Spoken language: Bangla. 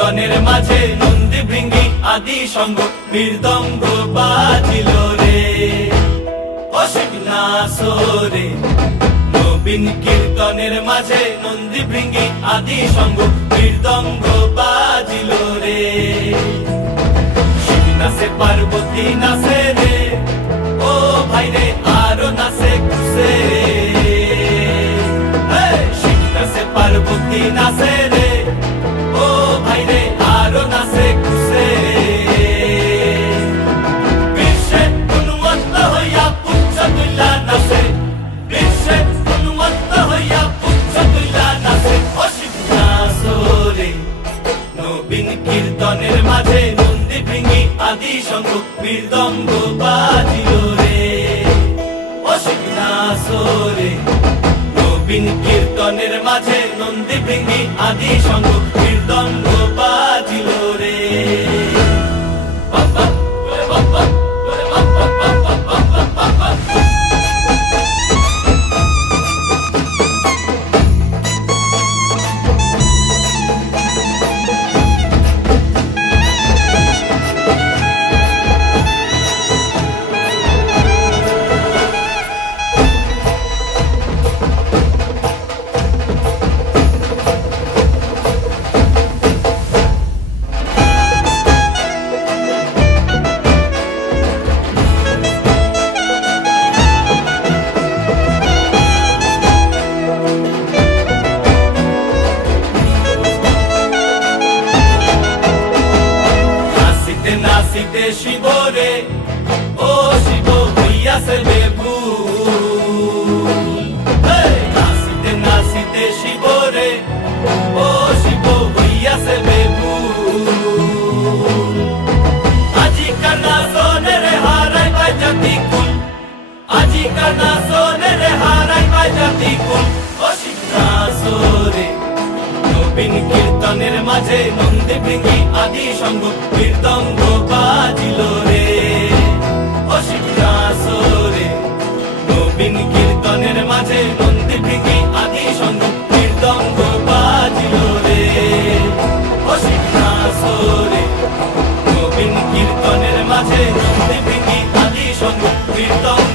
কীর্তনের মাঝে নন্দী ভৃঙ্গি আদি সঙ্গ মৃদঙ্গ বাজিল রে অসীম নাসরে। নবীন কীর্তনের মাঝে নন্দী ভৃঙ্গি আদি সঙ্গ মৃদঙ্গ বাজিল রে। শিব নাচে পার্বতী নাচে রে ও ভাই রে আরো নাচে খুশে। শিব নাচে পার্বতী নাচে রে ও ভাই রে আরো নাচে খুশে। বিশ্বে উন্মত্ত হইয়া পুচ্ছ তুইলা নাচে, বিশ্বে উন্মত্ত হইয়া পুচ্ছ তুইলা নাচে অসীম নাচরে। নবীন কীর্তনের মাঝে নন্দী ভৃঙ্গি আদি সঙ্গ মৃদঙ্গ বাজিল রে অসীম নাচরে। নবীন কীর্তনের মাঝে নন্দী ভৃঙ্গি আদি সঙ্গ মৃদঙ্গ বাজিল রে। নাচিতে শিব রে ও শিব হইয়াছে বেভুল। নাচিতে নাচিতে শিব রে ও শিব হইয়াছে বেভুল। আজিকার নাচনে রে হারাই পাই জাতি কুল, আজিকার নাচনে রে হারাই পাই জাতি কুল অসীম নাচরে। নবীন কীর্তনের মাঝে নন্দী ভৃঙ্গি আদি সঙ্গ মৃদঙ্গ বাজিল রে অসীম নাচরে। নবীন কীর্তনের মাঝে নন্দী ভৃঙ্গি আদি সঙ্গ মৃদঙ্গ বাজিল রে অসীম নাচরে। নবীন কীর্তনের মাঝে নন্দী ভৃঙ্গি আদি সঙ্গ মৃদঙ্গ